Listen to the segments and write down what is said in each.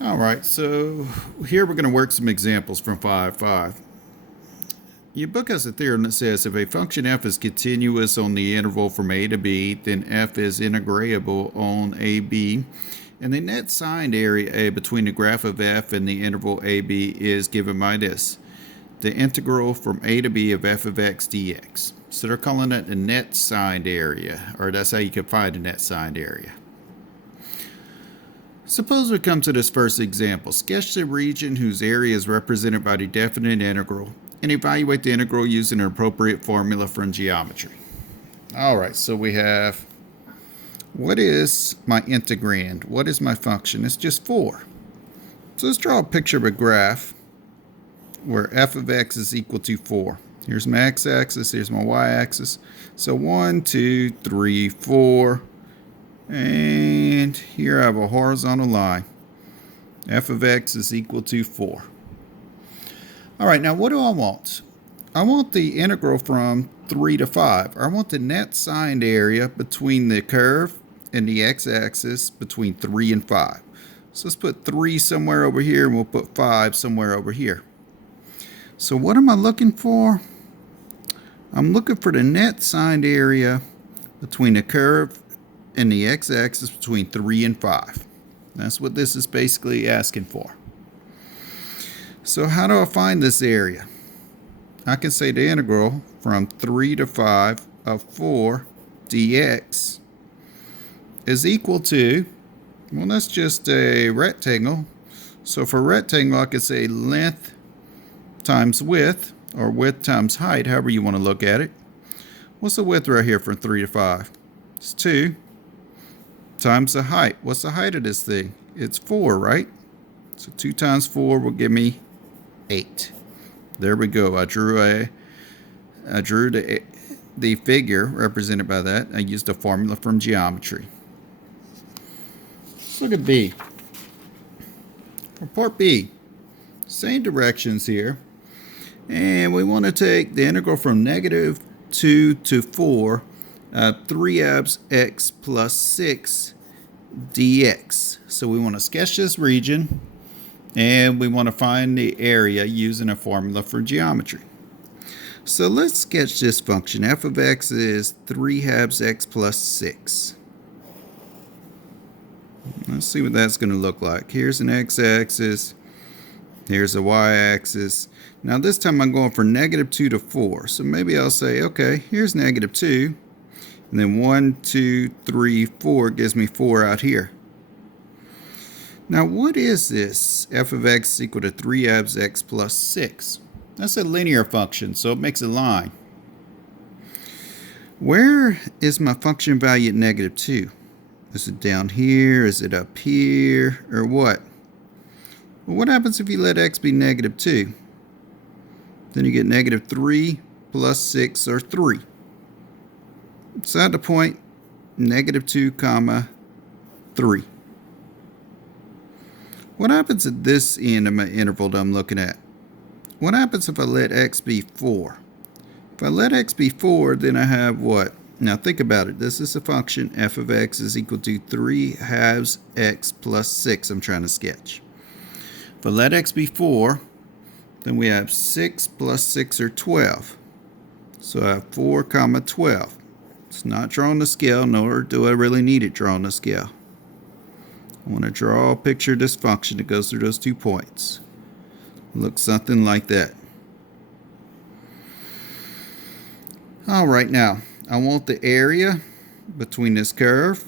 All right, so here we're going to work some examples from 5.5. Your book has a theorem that says if a function f is continuous on the interval from a to b, then f is integrable on ab, and the net signed area between the graph of f and the interval ab is given by this: the integral from a to b of f of x dx. So they're calling it the net signed area, or that's how you can find the net signed area. Suppose we come to this first example. Sketch the region whose area is represented by the definite integral and evaluate the integral using an appropriate formula from geometry. All right, so we have, what is my integrand? What is my function? It's just 4. So let's draw a picture of a graph where f of x is equal to 4. Here's my x-axis, here's my y-axis. So 1, 2, 3, 4. And here I have a horizontal line. F of x is equal to 4. All right, now what do I want? I want the integral from 3 to 5. I want the net signed area between the curve and the x-axis between 3 and 5. So let's put 3 somewhere over here and we'll put 5 somewhere over here. So what am I looking for? I'm looking for the net signed area between the curve and the x-axis between 3 and 5. That's what this is basically asking for. So how do I find this area? I can say the integral from 3 to 5 of 4 dx is equal to, well, that's just a rectangle. So for rectangle, I could say length times width, or width times height, however you want to look at it. What's the width right here from 3 to 5? It's 2 times the height. What's the height of this thing? It's 4, right? So 2 times 4 will give me 8. There we go. I drew the figure represented by that. I used a formula from geometry. Let's look at B. For part B, same directions here. And we want to take the integral from negative 2 to 4 3 x plus 6 dx. So we want to sketch this region and we want to find the area using a formula for geometry. So let's sketch this function. F of x is 3 x plus 6. Let's see what that's going to look like. Here's an x-axis. Here's a y-axis. Now this time I'm going from negative 2 to 4. So maybe I'll say, okay, here's negative 2. And then 1, 2, 3, 4 gives me 4 out here. Now what is this? F of x is equal to 3 x plus 6. That's a linear function, so it makes a line. Where is my function value at negative 2? Is it down here? Is it up here? Or what? Well, what happens if you let x be negative 2? Then you get negative 3 plus 6, or 3. So at the point, negative 2 comma 3. What happens at this end of my interval that I'm looking at? What happens if I let x be 4? If I let x be 4, then I have what? Now think about it. This is a function. F of x is equal to 3 halves x plus 6 I'm trying to sketch. If I let x be 4, then we have 6 plus 6 or 12. So I have 4 comma 12. It's not drawn to scale, nor do I really need it drawn to scale. I want to draw a picture of this function that goes through those 2 points. Looks something like that. Alright, now I want the area between this curve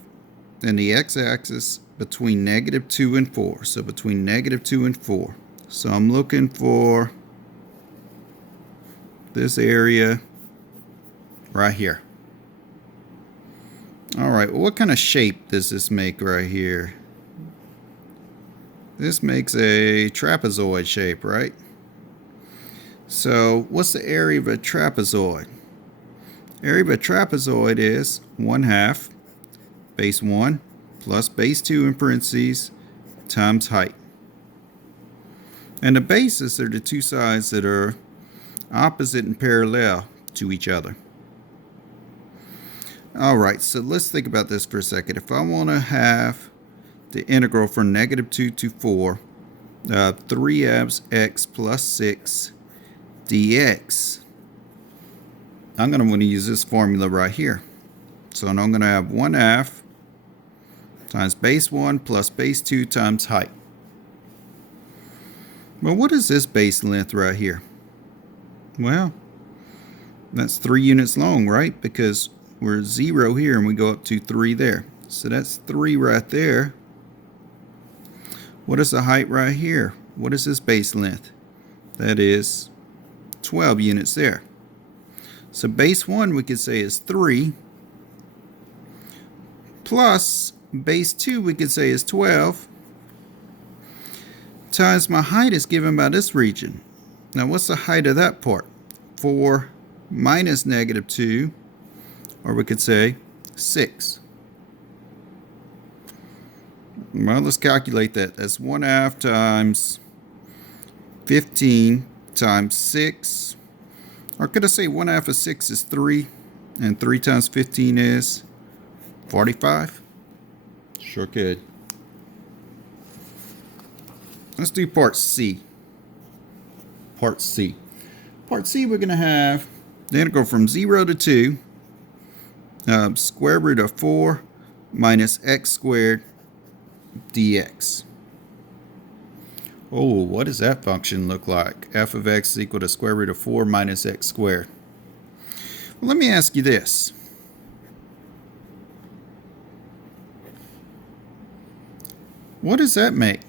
and the x-axis between negative 2 and 4. So between negative 2 and 4. So I'm looking for this area right here. Alright, well, what kind of shape does this make right here? This makes a trapezoid shape, right? So what's the area of a trapezoid? Area of a trapezoid is 1/2 base 1 plus base 2 in parentheses times height. And the bases are the 2 sides that are opposite and parallel to each other. Alright, so let's think about this for a second. If I want to have the integral from -2 to 4, 3/2 x plus 6 dx. I'm going to want to use this formula right here. So I'm going to have 1/2 times base 1 plus base 2 times height. Well, what is this base length right here? Well, that's 3 units long, right? Because we're 0 here and we go up to 3 there. So that's 3 right there. What is the height right here? What is this base length? That is 12 units there. So base 1 we could say is 3 plus base 2 we could say is 12 times my height is given by this region. Now what's the height of that part? 4 minus -2, or we could say 6. Well, let's calculate that. That's 1/2 times 15 times 6. Or could I say 1/2 of 6 is 3, and 3 times 15 is 45? Sure could. Let's do part C. Part C. Part C, we're going to have the integral from 0 to 2, square root of 4 minus x squared dx. Oh, what does that function look like? F of x is equal to square root of 4 minus x squared. Well, let me ask you this. What does that make?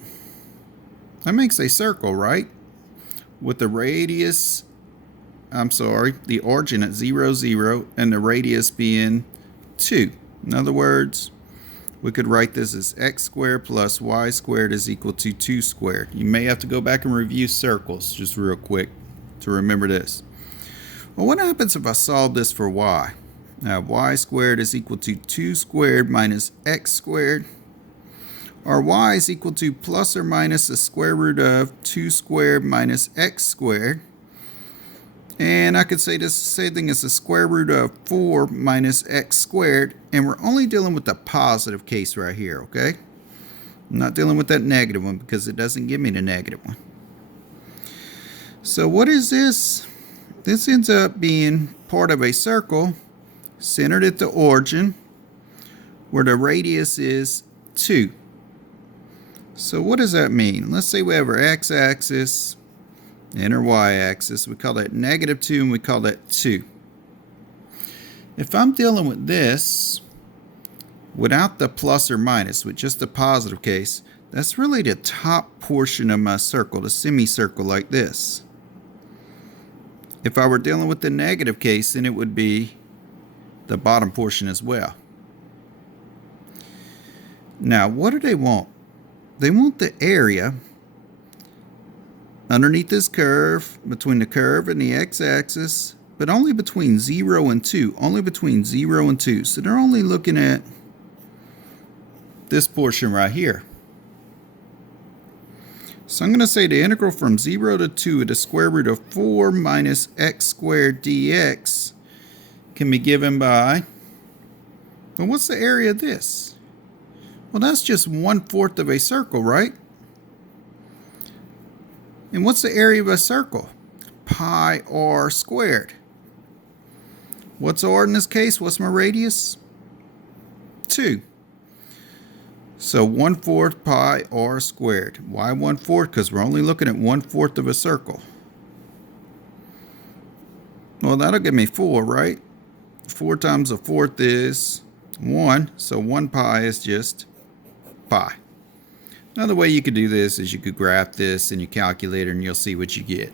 That makes a circle, right? With the radius, the origin at 0, 0, and the radius being 2. In other words, we could write this as x squared plus y squared is equal to 2 squared. You may have to go back and review circles just real quick to remember this. Well, what happens if I solve this for y? Now, y squared is equal to 2 squared minus x squared. Or y is equal to plus or minus the square root of 2 squared minus x squared. And I could say this same thing as the square root of 4 minus x squared. And we're only dealing with the positive case right here, okay? I'm not dealing with that negative one because it doesn't give me the negative one. So what is this? This ends up being part of a circle centered at the origin where the radius is 2. So what does that mean? Let's say we have our x-axis and our y-axis. We call that -2 and we call that 2. If I'm dealing with this without the plus or minus, with just the positive case, that's really the top portion of my circle, the semicircle like this. If I were dealing with the negative case, then it would be the bottom portion as well. Now, what do they want? They want the area underneath this curve, between the curve and the x-axis, but only between 0 and 2. Only between 0 and 2. So they're only looking at this portion right here. So I'm going to say the integral from 0 to 2 of the square root of 4 minus x squared dx can be given by, well, what's the area of this? Well, that's just 1/4 of a circle, right? And what's the area of a circle? Pi r squared. What's r in this case? What's my radius? 2. So 1/4 pi r squared. Why 1/4? Because we're only looking at 1/4 of a circle. Well, that'll give me 4, right? 4 times a fourth is 1. So 1 pi is just pi. Another way you could do this is you could graph this in your calculator and you'll see what you get.